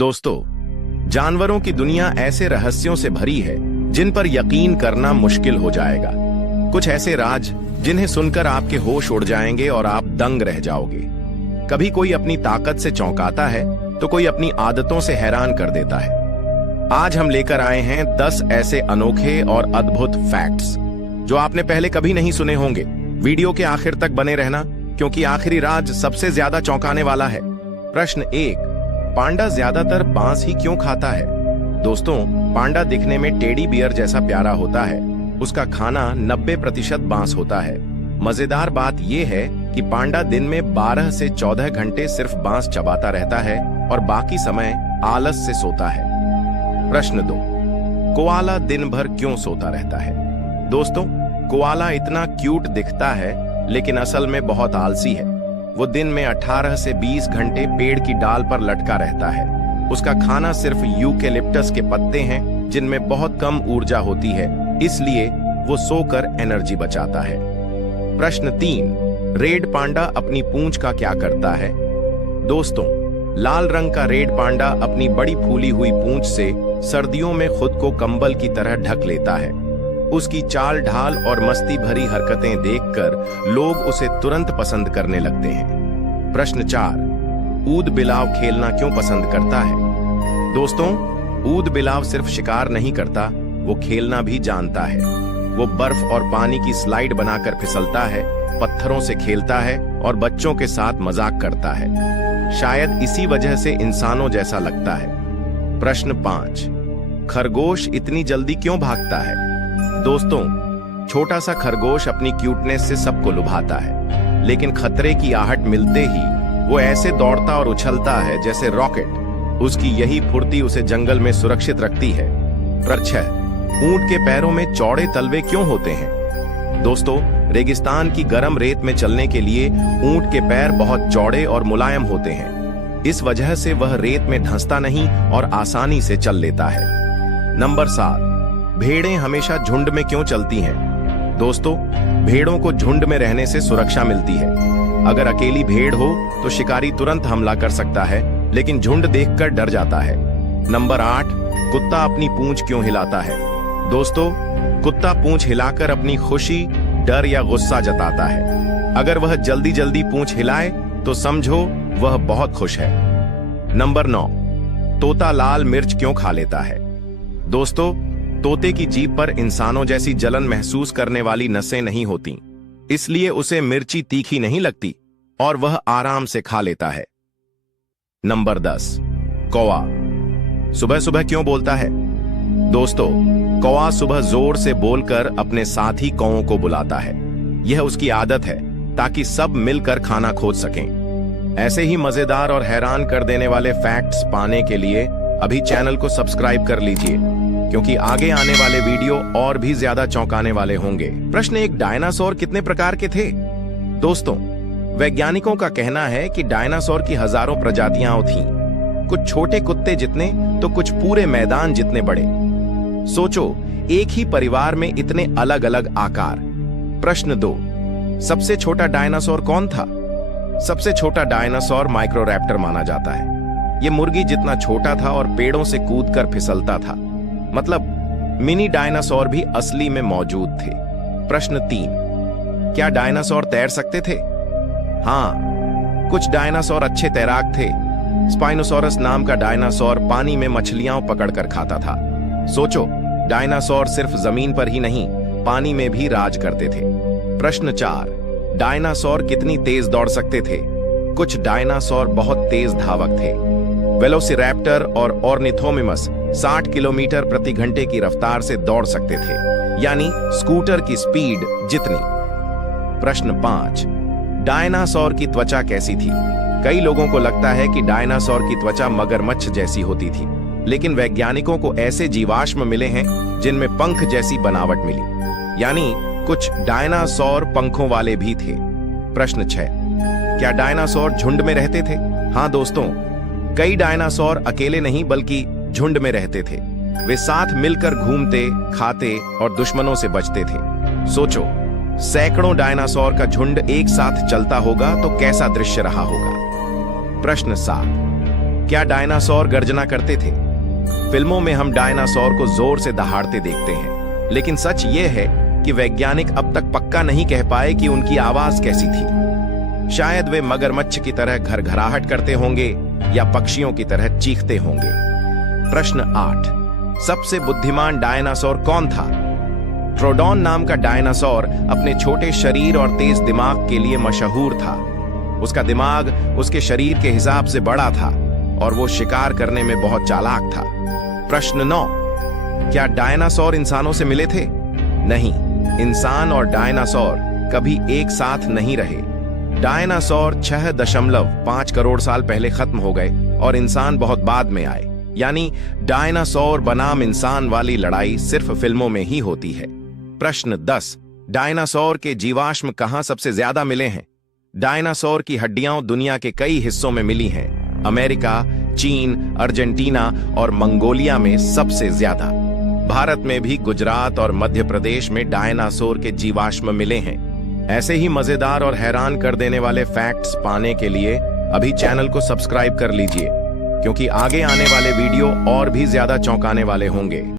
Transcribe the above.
दोस्तों, जानवरों की दुनिया ऐसे रहस्यों से भरी है जिन पर यकीन करना मुश्किल हो जाएगा। कुछ ऐसे राज जिन्हें सुनकर आपके होश उड़ जाएंगे और आप दंग रह जाओगे। कभी कोई अपनी ताकत से चौंकाता है तो कोई अपनी आदतों से हैरान कर देता है। आज हम लेकर आए हैं 10 ऐसे अनोखे और अद्भुत फैक्ट्स जो आपने पहले कभी नहीं सुने होंगे। वीडियो के आखिर तक बने रहना, क्योंकि आखिरी राज सबसे ज्यादा चौंकाने वाला है। प्रश्न 1, पांडा ज्यादातर बांस ही क्यों खाता है? दोस्तों, पांडा दिखने में टेडी बियर जैसा प्यारा होता है। उसका खाना 90% बांस होता है। मजेदार बात यह है कि पांडा दिन में 12 से 14 घंटे सिर्फ बांस चबाता रहता है और बाकी समय आलस से सोता है। प्रश्न 2, कोआला दिन भर क्यों सोता रहता है? दोस्तों, कोआला इतना क्यूट दिखता है लेकिन असल में बहुत आलसी है। वो दिन में 18 से 20 घंटे पेड़ की डाल पर लटका रहता है। उसका खाना सिर्फ यूकेलिप्टस के पत्ते हैं जिनमें बहुत कम ऊर्जा होती है, इसलिए वो सोकर एनर्जी बचाता है। प्रश्न 3, रेड पांडा अपनी पूंछ का क्या करता है? दोस्तों, लाल रंग का रेड पांडा अपनी बड़ी फूली हुई पूंछ से सर्दियों में खुद को कंबल की तरह ढक लेता है। उसकी चाल ढाल और मस्ती भरी हरकतें देखकर लोग उसे तुरंत पसंद करने लगते हैं। प्रश्न 4, ऊद बिलाव खेलना क्यों पसंद करता है? दोस्तों, ऊद बिलाव सिर्फ शिकार नहीं करता, वो खेलना भी जानता है। वो बर्फ और पानी की स्लाइड बनाकर फिसलता है, पत्थरों से खेलता है और बच्चों के साथ मजाक करता है। शायद इसी वजह से इंसानों जैसा लगता है। प्रश्न 5, खरगोश इतनी जल्दी क्यों भागता है? दोस्तों, छोटा सा खरगोश अपनी क्यूटनेस से सबको लुभाता है, लेकिन खतरे की आहट मिलते ही वो ऐसे दौड़ता और उछलता है जैसे रॉकेट। उसकी यही फुर्ती उसे जंगल में सुरक्षित रखती है। प्रश्न 6, ऊंट के पैरों में चौड़े तलवे क्यों होते हैं? दोस्तों, रेगिस्तान की गर्म रेत में चलने के लिए ऊंट के पैर बहुत चौड़े और मुलायम होते हैं। इस वजह से वह रेत में धंसता नहीं और आसानी से चल लेता है। नंबर 7, भेड़ें हमेशा झुंड में क्यों चलती हैं? दोस्तों, भेड़ों को झुंड में रहने से सुरक्षा मिलती है। अगर अकेली भेड़ हो तो शिकारी तुरंत हमला कर सकता है, लेकिन झुंड देखकर डर जाता है। नंबर 8, कुत्ता अपनी पूंछ क्यों हिलाता है? दोस्तों, कुत्ता पूंछ हिलाकर अपनी खुशी, डर या गुस्सा जताता है। अगर वह जल्दी जल्दी पूंछ हिलाए तो समझो वह बहुत खुश है। नंबर 9, तोता लाल मिर्च क्यों खा लेता है? दोस्तों, तोते की जीभ पर इंसानों जैसी जलन महसूस करने वाली नसें नहीं होती, इसलिए उसे मिर्ची तीखी नहीं लगती और वह आराम से खा लेता है। नंबर 10, कौवा सुबह सुबह क्यों बोलता है? दोस्तों, कौवा सुबह जोर से बोलकर अपने साथी कौवों को बुलाता है। यह उसकी आदत है ताकि सब मिलकर खाना खोज सकें। ऐसे ही मजेदार और हैरान कर देने वाले फैक्ट्स पाने के लिए अभी चैनल को सब्सक्राइब कर लीजिए, क्योंकि आगे आने वाले वीडियो और भी ज्यादा चौंकाने वाले होंगे। प्रश्न 1, डायनासोर कितने प्रकार के थे? दोस्तों, वैज्ञानिकों का कहना है कि डायनासोर की हजारों प्रजातियां थीं। कुछ छोटे कुत्ते जितने तो कुछ पूरे मैदान जितने बड़े। सोचो, एक ही परिवार में इतने अलग अलग आकार। प्रश्न 2, सबसे छोटा डायनासोर कौन था? सबसे छोटा डायनासोर माइक्रोरैप्टर माना जाता है। यह मुर्गी जितना छोटा था और पेड़ों से कूदकर फिसलता था। मतलब मिनी डायनासोर भी असली में मौजूद थे। प्रश्न 3, क्या डायनासोर तैर सकते थे? हाँ, कुछ डायनासोर अच्छे तैराक थे। स्पाइनोसोरस नाम का डायनासोर पानी में मछलियां पकड़कर खाता था। सोचो, डायनासोर सिर्फ जमीन पर ही नहीं, पानी में भी राज करते थे। प्रश्न 4, डायनासोर कितनी तेज दौड़ सकते थे? कुछ डायनासोर बहुत तेज धावक थे। वेलोसिरैप्टर और ऑर्निथोमिमस 60 किलोमीटर प्रति घंटे की रफ्तार से दौड़ सकते थे, यानी स्कूटर की स्पीड जितनी। प्रश्न 5, डायनासोर की त्वचा कैसी थी? कई लोगों को लगता है कि डायनासोर की त्वचा मगरमच्छ जैसी होती थी, लेकिन वैज्ञानिकों को ऐसे जीवाश्म मिले हैं जिनमें पंख जैसी बनावट मिली, यानी कुछ डायनासोर पंखों वाले भी थे। प्रश्न 6, क्या डायनासोर झुंड में रहते थे? हाँ दोस्तों, कई डायनासोर अकेले नहीं बल्कि झुंड में रहते थे। वे साथ मिलकर घूमते, खाते और दुश्मनों से बचते थे। सोचो, सैकड़ों डायनासोर का झुंड एक साथ चलता होगा तो कैसा दृश्य रहा होगा। प्रश्न 7, क्या डायनासोर गर्जना करते थे? फिल्मों में हम डायनासोर को जोर से दहाड़ते देखते हैं, लेकिन सच ये है कि वैज्ञानिक अब तक पक्का नहीं कह पाए कि उनकी आवाज कैसी थी। शायद वे मगरमच्छ की तरह घरघराहट करते होंगे या पक्षियों की तरह चीखते होंगे। प्रश्न 8, सबसे बुद्धिमान डायनासोर कौन था? ट्रोडॉन नाम का डायनासोर अपने छोटे शरीर और तेज दिमाग के लिए मशहूर था। उसका दिमाग उसके शरीर के हिसाब से बड़ा था और वो शिकार करने में बहुत चालाक था। प्रश्न 9, क्या डायनासोर इंसानों से मिले थे? नहीं, इंसान और डायनासोर कभी एक साथ नहीं रहे। डायनासोर 6.5 करोड़ साल पहले खत्म हो गए और इंसान बहुत बाद में आए। यानी डायनासोर बनाम इंसान वाली लड़ाई सिर्फ फिल्मों में ही होती है। प्रश्न 10, डायनासोर के जीवाश्म कहां सबसे ज्यादा मिले हैं? डायनासोर की हड्डियां दुनिया के कई हिस्सों में मिली हैं। अमेरिका, चीन, अर्जेंटीना और मंगोलिया में सबसे ज्यादा। भारत में भी गुजरात और मध्य प्रदेश में डायनासोर के जीवाश्म मिले हैं। ऐसे ही मजेदार और हैरान कर देने वाले फैक्ट्स पाने के लिए अभी चैनल को सब्सक्राइब कर लीजिए, क्योंकि आगे आने वाले वीडियो और भी ज्यादा चौंकाने वाले होंगे।